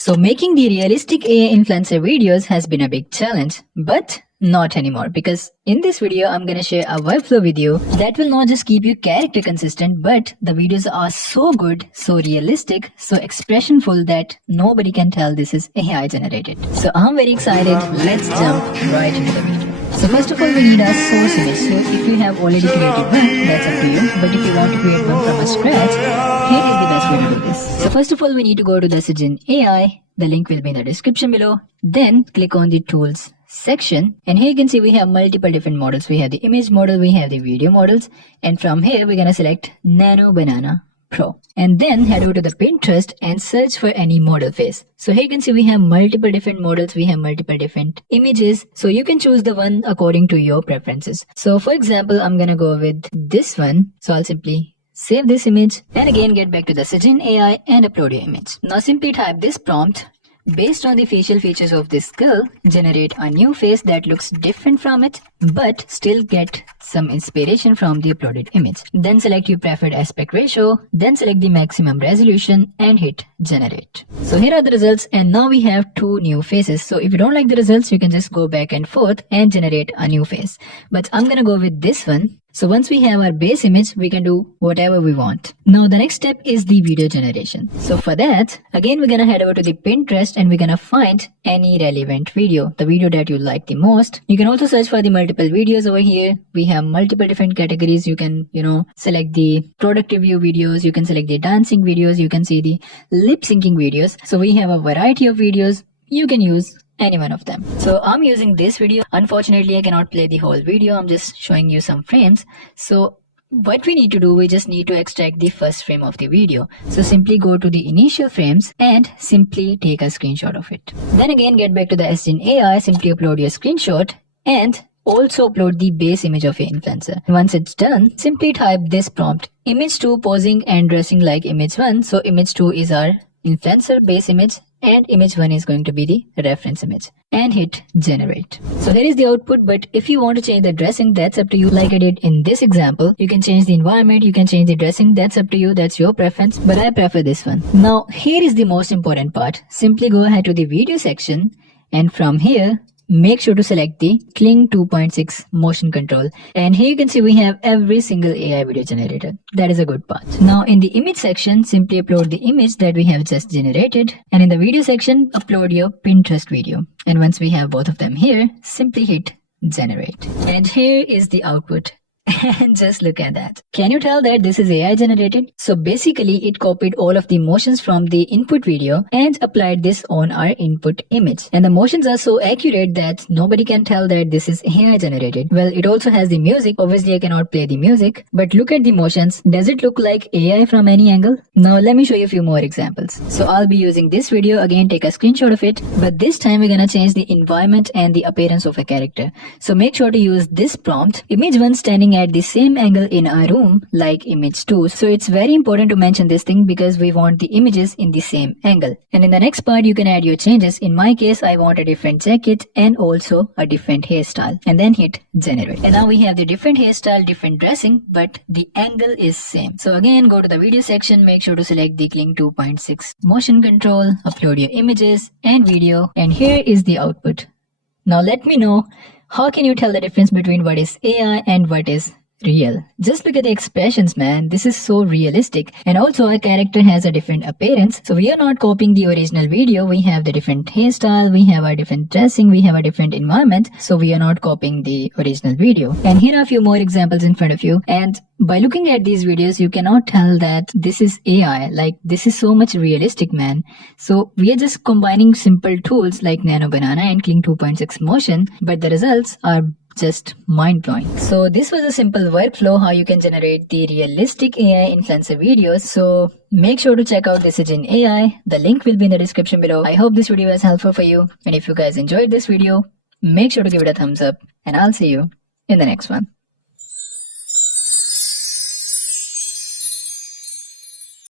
So making the realistic AI influencer videos has been a big challenge, but not anymore, because in this video I'm gonna share a workflow with you that will not just keep you character consistent, but the videos are so good, so realistic, so expressionful that nobody can tell this is AI generated. So I'm very excited. Let's jump right into the video. So first of all, we need a source image. So if you have already created one, that's up to you. But if you want to create one from a scratch, here is the best way to do this. So first of all, we need to go to the Sijin AI. The link will be in the description below. Then click on the tools section, and here you can see we have multiple different models. We have the image model, we have the video models, and from here we're gonna select Nano Banana Pro, and then head over to the Pinterest and search for any model face. So here you can see we have multiple different models, we have multiple different images, so you can choose the one according to your preferences. So for example, I'm gonna go with this one, so I'll simply save this image and again get back to the Sijin AI and upload your image. Now simply type this prompt: based on the facial features of this girl, generate a new face that looks different from it, but still get some inspiration from the uploaded image. Then select your preferred aspect ratio, then select the maximum resolution and hit generate. So here are the results, and now we have two new faces. So if you don't like the results, you can just go back and forth and generate a new face. But I'm gonna go with this one. So once we have our base image, we can do whatever we want. Now the next step is the video generation. So for that, again we're gonna head over to the Pinterest and we're gonna find any relevant video, the video that you like the most. You can also search for the multiple videos over here. We have multiple different categories. You can, select the product review videos, you can select the dancing videos, you can see the lip syncing videos. So we have a variety of videos. You can use any one of them. So I'm using this video. Unfortunately, I cannot play the whole video. I'm just showing you some frames. So what we need to do, we just need to extract the first frame of the video. So simply go to the initial frames and simply take a screenshot of it. Then again get back to the Sijin AI, simply upload your screenshot and also upload the base image of your influencer. Once it's done, simply type this prompt: image 2 posing and dressing like image 1. So image 2 is our influencer base image and image 1 is going to be the reference image, and hit generate. So here is the output, but if you want to change the dressing, that's up to you. Like I did in this example, you can change the environment, you can change the dressing, that's up to you, that's your preference, but I prefer this one. Now here is the most important part. Simply go ahead to the video section, and from here make sure to select the Kling 2.6 motion control, and here you can see we have every single AI video generated. That is a good part. Now in the image section, simply upload the image that we have just generated, and in the video section, upload your Pinterest video. And once we have both of them here, simply hit generate. And here is the output. And just look at that. Can you tell that this is AI generated? So basically it copied all of the motions from the input video and applied this on our input image. And the motions are so accurate that nobody can tell that this is AI generated. Well, it also has the music. Obviously I cannot play the music, but look at the motions. Does it look like AI from any angle? Now let me show you a few more examples. So I'll be using this video, again take a screenshot of it, but this time we're gonna change the environment and the appearance of a character. So make sure to use this prompt: image 1 standing at the same angle in our room like image 2. So it's very important to mention this thing because we want the images in the same angle. And in the next part you can add your changes. In my case, I want a different jacket and also a different hairstyle, and then hit generate. And now we have the different hairstyle, different dressing, but the angle is same. So again, go to the video section, make sure to select the Kling 2.6 motion control, upload your images and video, and here is the output. Now let me know, how can you tell the difference between what is AI and what is real? Just look at the expressions, man. This is so realistic. And also our character has a different appearance. So we are not copying the original video. We have the different hairstyle, we have a different dressing, we have a different environment. So we are not copying the original video. And here are a few more examples in front of you. And by looking at these videos, you cannot tell that this is AI. Like, this is so much realistic, man. So we are just combining simple tools like Nano Banana and Kling 2.6 motion, but the results are just mind-blowing. So this was a simple workflow how you can generate the realistic AI influencer videos. So make sure to check out the Sijin AI. The link will be in the description below. I hope this video was helpful for you. And if you guys enjoyed this video, make sure to give it a thumbs up, and I'll see you in the next one.